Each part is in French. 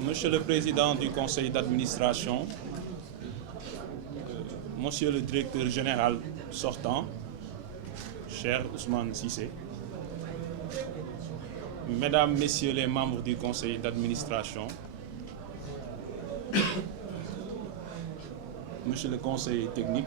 Monsieur le Président du Conseil d'administration, Monsieur le Directeur général sortant, cher Ousmane Cissé, Mesdames, Messieurs les membres du Conseil d'administration, Monsieur le Conseil technique,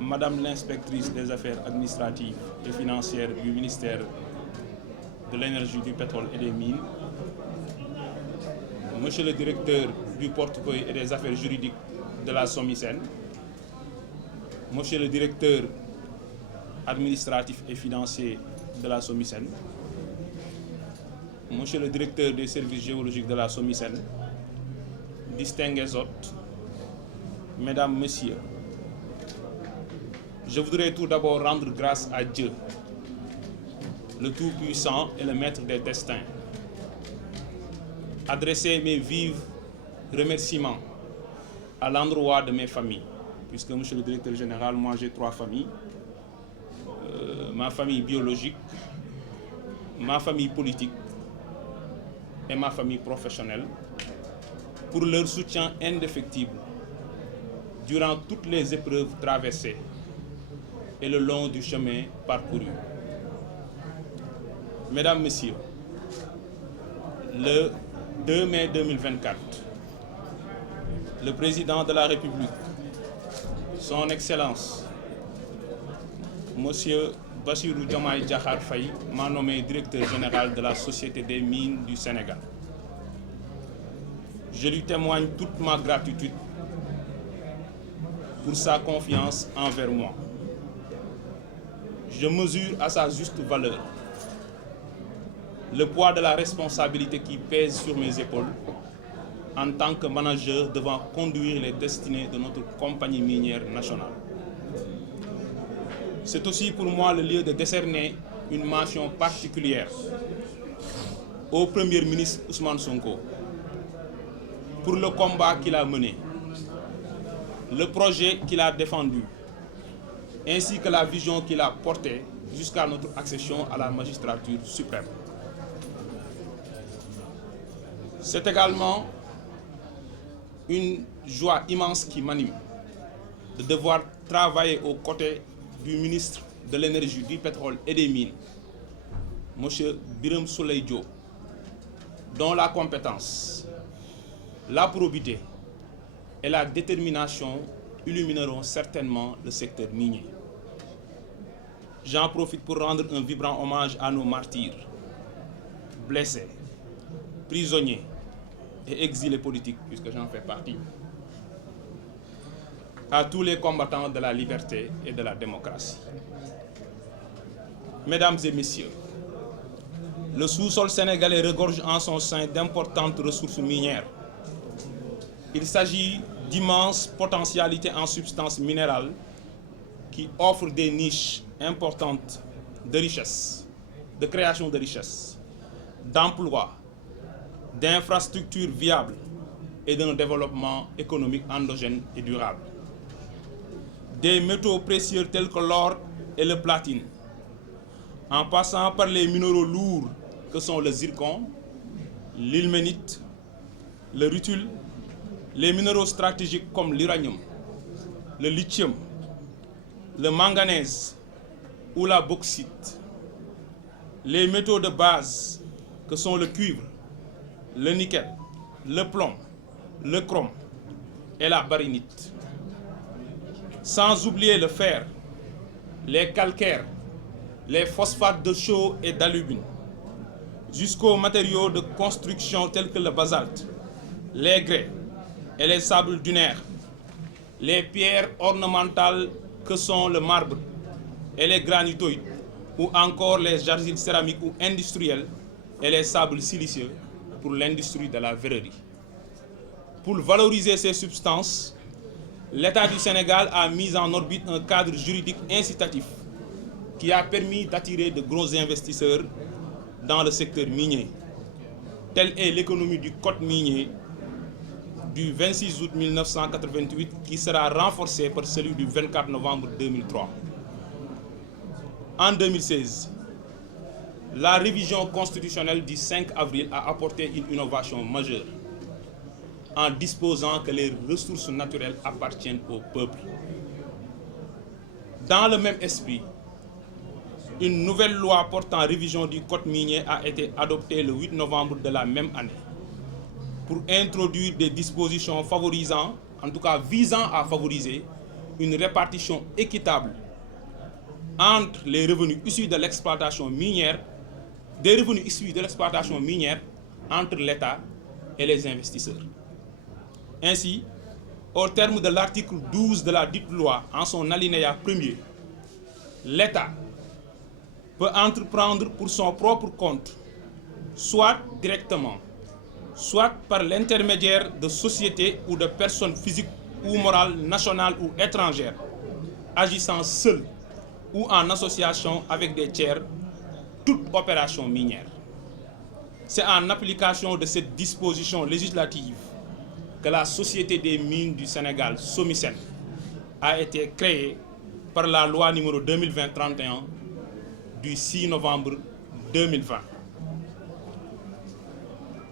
Madame l'inspectrice des affaires administratives et financières du ministère de l'énergie, du pétrole et des mines, Monsieur le directeur du portefeuille et des affaires juridiques de la SOMISEN, Monsieur le directeur administratif et financier de la SOMISEN, Monsieur le directeur des services géologiques de la SOMISEN, distingués hôtes, Mesdames, Messieurs, je voudrais tout d'abord rendre grâce à Dieu, le Tout-Puissant et le Maître des destins. Adresser mes vifs remerciements à l'endroit de mes familles, puisque, Monsieur le Directeur général, moi j'ai 3 familles. Ma famille biologique, ma famille politique et ma famille professionnelle, pour leur soutien indéfectible durant toutes les épreuves traversées et le long du chemin parcouru. Mesdames, Messieurs, le 2 mai 2024, le Président de la République, Son Excellence, Monsieur Bassirou Diomaye Diakhar Faye, m'a nommé directeur général de la Société des mines du Sénégal. Je lui témoigne toute ma gratitude pour sa confiance envers moi. Je mesure à sa juste valeur le poids de la responsabilité qui pèse sur mes épaules en tant que manager devant conduire les destinées de notre compagnie minière nationale. C'est aussi pour moi le lieu de décerner une mention particulière au Premier ministre Ousmane Sonko pour le combat qu'il a mené, le projet qu'il a défendu, ainsi que la vision qu'il a portée jusqu'à notre accession à la magistrature suprême. C'est également une joie immense qui m'anime de devoir travailler aux côtés du ministre de l'énergie, du pétrole et des mines, M. Birame Souleye Diop, dont la compétence, la probité et la détermination illumineront certainement le secteur minier. J'en profite pour rendre un vibrant hommage à nos martyrs, blessés, prisonniers et exilés politiques, puisque j'en fais partie, à tous les combattants de la liberté et de la démocratie. Mesdames et Messieurs, le sous-sol sénégalais regorge en son sein d'importantes ressources minières. Il s'agit d'immenses potentialités en substances minérales qui offrent des niches importantes de richesse, de création de richesse, d'emplois, d'infrastructures viables et d'un développement économique endogène et durable. Des métaux précieux tels que l'or et le platine, en passant par les minéraux lourds que sont le zircon, l'ilménite, le rutile, les minéraux stratégiques comme l'uranium, le lithium, le manganèse ou la bauxite, les métaux de base que sont le cuivre, le nickel, le plomb, le chrome et la baryonite. Sans oublier le fer, les calcaires, les phosphates de chaux et d'alumine, jusqu'aux matériaux de construction tels que le basalte, les grès et les sables dunaires, les pierres ornementales que sont le marbre et les granitoïdes, ou encore les argiles céramiques ou industrielles et les sables siliceux pour l'industrie de la verrerie. Pour valoriser ces substances, l'État du Sénégal a mis en orbite un cadre juridique incitatif qui a permis d'attirer de gros investisseurs dans le secteur minier. Telle est l'économie du code minier du 26 août 1988 qui sera renforcée par celui du 24 novembre 2003. En 2016, la révision constitutionnelle du 5 avril a apporté une innovation majeure en disposant que les ressources naturelles appartiennent au peuple. Dans le même esprit, une nouvelle loi portant révision du code minier a été adoptée le 8 novembre de la même année pour introduire des dispositions favorisant, en tout cas visant à favoriser, une répartition équitable entre les revenus issus de l'exploitation minière, entre l'État et les investisseurs. Ainsi, au terme de l'article 12 de la dite loi, en son alinéa 1er, l'État peut entreprendre pour son propre compte, soit directement, soit par l'intermédiaire de sociétés ou de personnes physiques ou morales nationales ou étrangères, agissant seules ou en association avec des tiers, toute opération minière. C'est en application de cette disposition législative que la Société des mines du Sénégal, SOMISEN, a été créée par la loi numéro 2020-31 du 6 novembre 2020.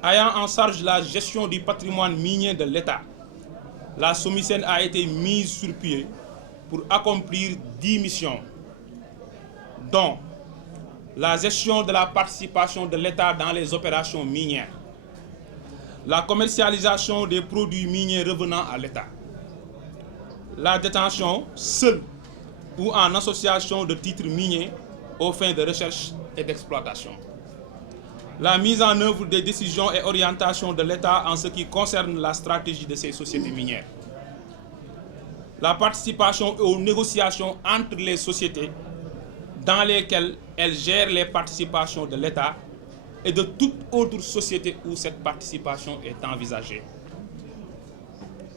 Ayant en charge la gestion du patrimoine minier de l'État, la SOMISEN a été mise sur pied pour accomplir 10 missions, dont la gestion de la participation de l'État dans les opérations minières, la commercialisation des produits miniers revenant à l'État, la détention seule ou en association de titres miniers aux fins de recherche et d'exploitation, la mise en œuvre des décisions et orientations de l'État en ce qui concerne la stratégie de ces sociétés minières, la participation aux négociations entre les sociétés dans lesquelles elles gèrent les participations de l'État et de toute autre société où cette participation est envisagée,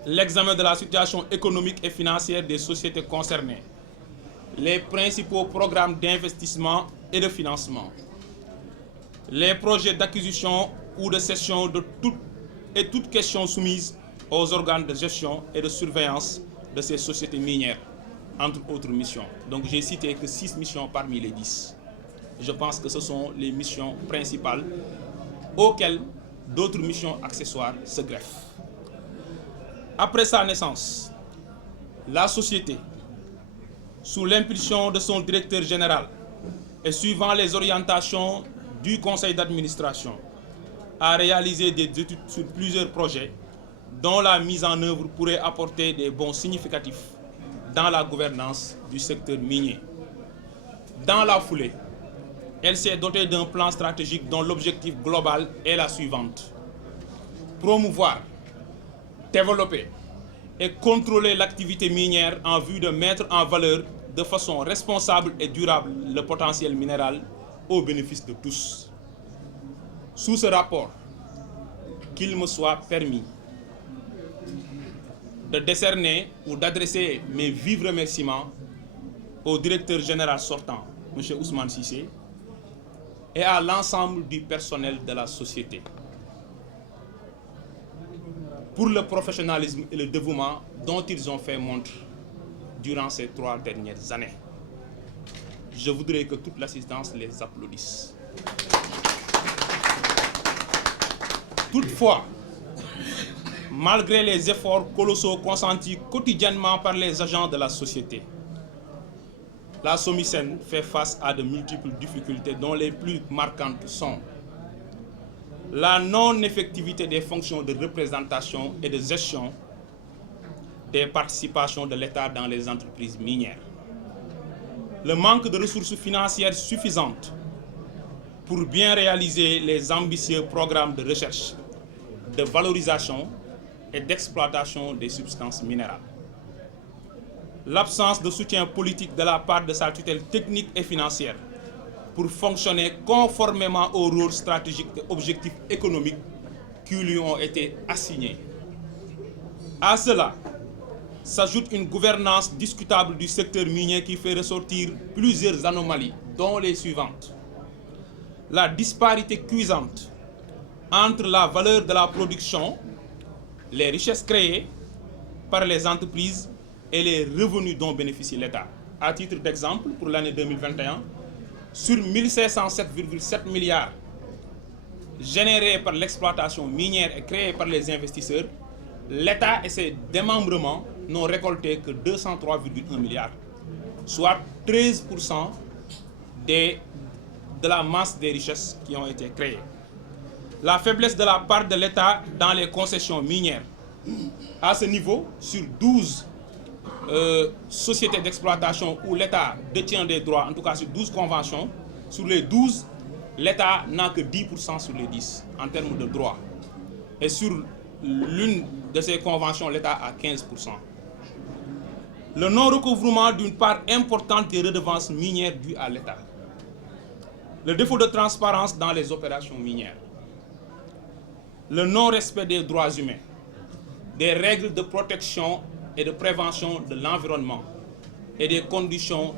l'examen de la situation économique et financière des sociétés concernées, les principaux programmes d'investissement et de financement, les projets d'acquisition ou de cession de toute question soumise aux organes de gestion et de surveillance de ces sociétés minières, entre autres missions. Donc j'ai cité que 6 missions parmi les 10. Je pense que ce sont les missions principales auxquelles d'autres missions accessoires se greffent. Après sa naissance, la société, sous l'impulsion de son directeur général et suivant les orientations du conseil d'administration, a réalisé des études sur plusieurs projets dont la mise en œuvre pourrait apporter des bons significatifs dans la gouvernance du secteur minier. Dans la foulée, elle s'est dotée d'un plan stratégique dont l'objectif global est la suivante: promouvoir, développer et contrôler l'activité minière en vue de mettre en valeur de façon responsable et durable le potentiel minéral au bénéfice de tous. Sous ce rapport, qu'il me soit permis de décerner ou d'adresser mes vifs remerciements au directeur général sortant, M. Ousmane Cissé, et à l'ensemble du personnel de la société pour le professionnalisme et le dévouement dont ils ont fait montre durant ces 3 dernières années. Je voudrais que toute l'assistance les applaudisse. Toutefois, malgré les efforts colossaux consentis quotidiennement par les agents de la société, la SOMISEN fait face à de multiples difficultés dont les plus marquantes sont la non-effectivité des fonctions de représentation et de gestion des participations de l'État dans les entreprises minières, le manque de ressources financières suffisantes pour bien réaliser les ambitieux programmes de recherche, de valorisation et d'exploitation des substances minérales, l'absence de soutien politique de la part de sa tutelle technique et financière pour fonctionner conformément aux rôles stratégiques et objectifs économiques qui lui ont été assignés. À cela s'ajoute une gouvernance discutable du secteur minier qui fait ressortir plusieurs anomalies, dont les suivantes: la disparité cuisante entre la valeur de la production, les richesses créées par les entreprises et les revenus dont bénéficie l'État. À titre d'exemple, pour l'année 2021, sur 1507,7 milliards générés par l'exploitation minière et créés par les investisseurs, l'État et ses démembrements n'ont récolté que 203,1 milliards, soit 13% de la masse des richesses qui ont été créées. La faiblesse de la part de l'État dans les concessions minières. À ce niveau, sur 12 sociétés d'exploitation où l'État détient des droits, en tout cas sur 12 conventions, sur les 12, l'État n'a que 10% sur les 10 en termes de droits. Et sur l'une de ces conventions, l'État a 15%. Le non-recouvrement d'une part importante des redevances minières dues à l'État. Le défaut de transparence dans les opérations minières. Le non-respect des droits humains, des règles de protection et de prévention de l'environnement et des conditions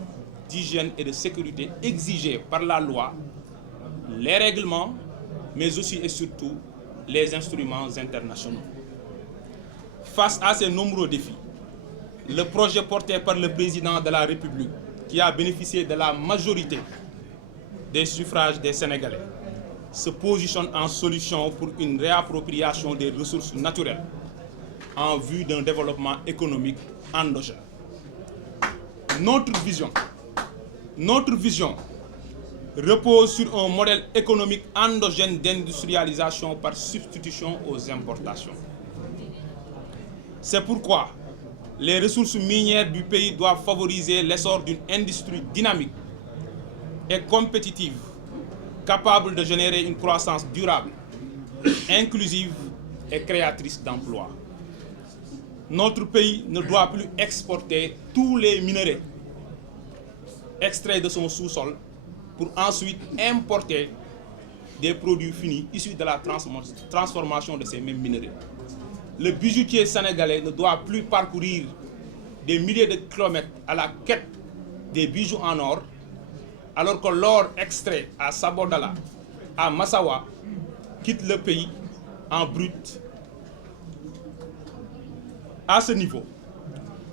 d'hygiène et de sécurité exigées par la loi, les règlements, mais aussi et surtout les instruments internationaux. Face à ces nombreux défis, le projet porté par le président de la République, qui a bénéficié de la majorité des suffrages des Sénégalais, se positionne en solution pour une réappropriation des ressources naturelles en vue d'un développement économique endogène. Notre vision repose sur un modèle économique endogène d'industrialisation par substitution aux importations. C'est pourquoi les ressources minières du pays doivent favoriser l'essor d'une industrie dynamique et compétitive, capable de générer une croissance durable, inclusive et créatrice d'emplois. Notre pays ne doit plus exporter tous les minerais extraits de son sous-sol pour ensuite importer des produits finis issus de la transformation de ces mêmes minerais. Le bijoutier sénégalais ne doit plus parcourir des milliers de kilomètres à la quête des bijoux en or, alors que l'or extrait à Sabodala, à Massawa, quitte le pays en brut. À ce niveau,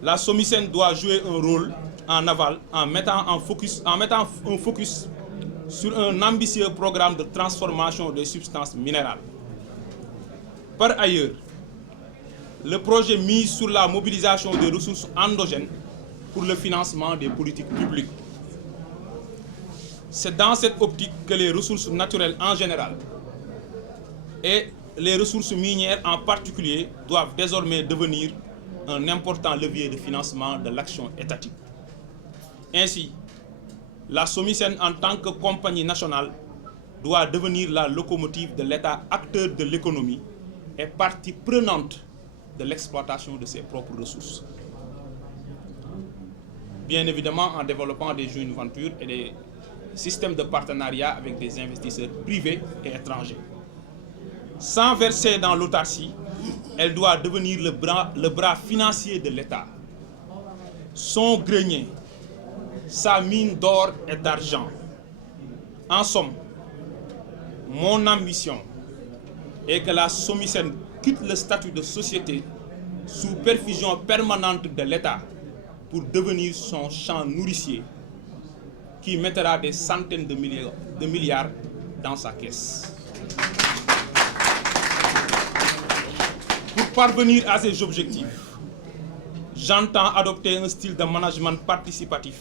la SOMISEN doit jouer un rôle en aval en mettant un focus sur un ambitieux programme de transformation des substances minérales. Par ailleurs, le projet mise sur la mobilisation des ressources endogènes pour le financement des politiques publiques. C'est dans cette optique que les ressources naturelles en général et les ressources minières en particulier doivent désormais devenir un important levier de financement de l'action étatique. Ainsi, la SOMISEN en tant que compagnie nationale doit devenir la locomotive de l'État acteur de l'économie et partie prenante de l'exploitation de ses propres ressources. Bien évidemment en développant des joint ventures et des systèmes de partenariat avec des investisseurs privés et étrangers. Sans verser dans l'autarcie, elle doit devenir le bras financier de l'État. Son grenier, sa mine d'or et d'argent. En somme, mon ambition est que la SOMISEN quitte le statut de société sous perfusion permanente de l'État pour devenir son champ nourricier qui mettra des centaines de milliards dans sa caisse. Pour parvenir à ces objectifs, j'entends adopter un style de management participatif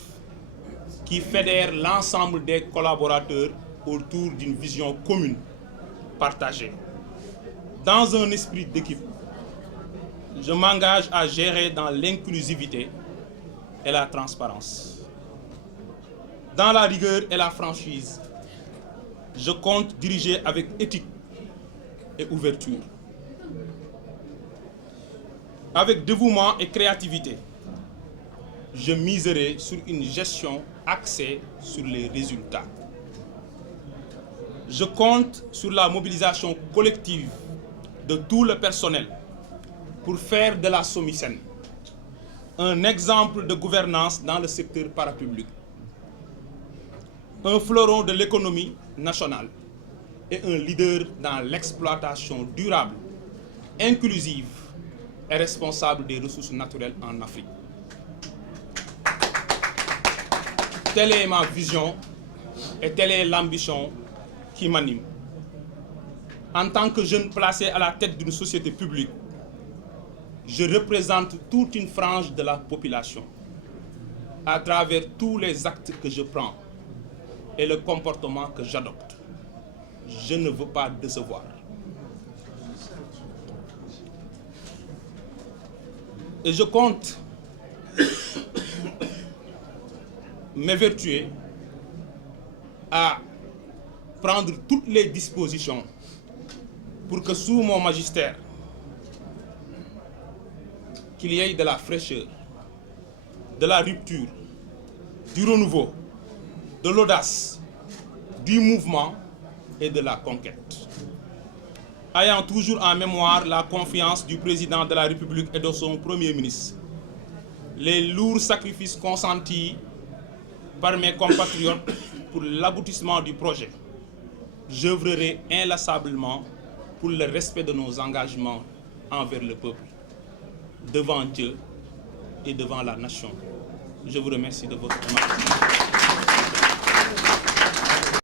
qui fédère l'ensemble des collaborateurs autour d'une vision commune, partagée. Dans un esprit d'équipe, je m'engage à gérer dans l'inclusivité et la transparence. Dans la rigueur et la franchise, je compte diriger avec éthique et ouverture. Avec dévouement et créativité, je miserai sur une gestion axée sur les résultats. Je compte sur la mobilisation collective de tout le personnel pour faire de la SOMISEN un exemple de gouvernance dans le secteur parapublic, un fleuron de l'économie nationale et un leader dans l'exploitation durable, inclusive et responsable des ressources naturelles en Afrique. Telle est ma vision Et telle est l'ambition qui m'anime. En tant que jeune placé à la tête d'une société publique, je représente toute une frange de la population à travers tous les actes que je prends et le comportement que j'adopte. Je ne veux pas décevoir. Et je compte m'évertuer à prendre toutes les dispositions pour que sous mon magistère, qu'il y ait de la fraîcheur, de la rupture, du renouveau, de l'audace, du mouvement et de la conquête. Ayant toujours en mémoire la confiance du président de la République et de son Premier ministre, les lourds sacrifices consentis par mes compatriotes pour l'aboutissement du projet, j'œuvrerai inlassablement pour le respect de nos engagements envers le peuple, devant Dieu et devant la nation. Je vous remercie de votre attention.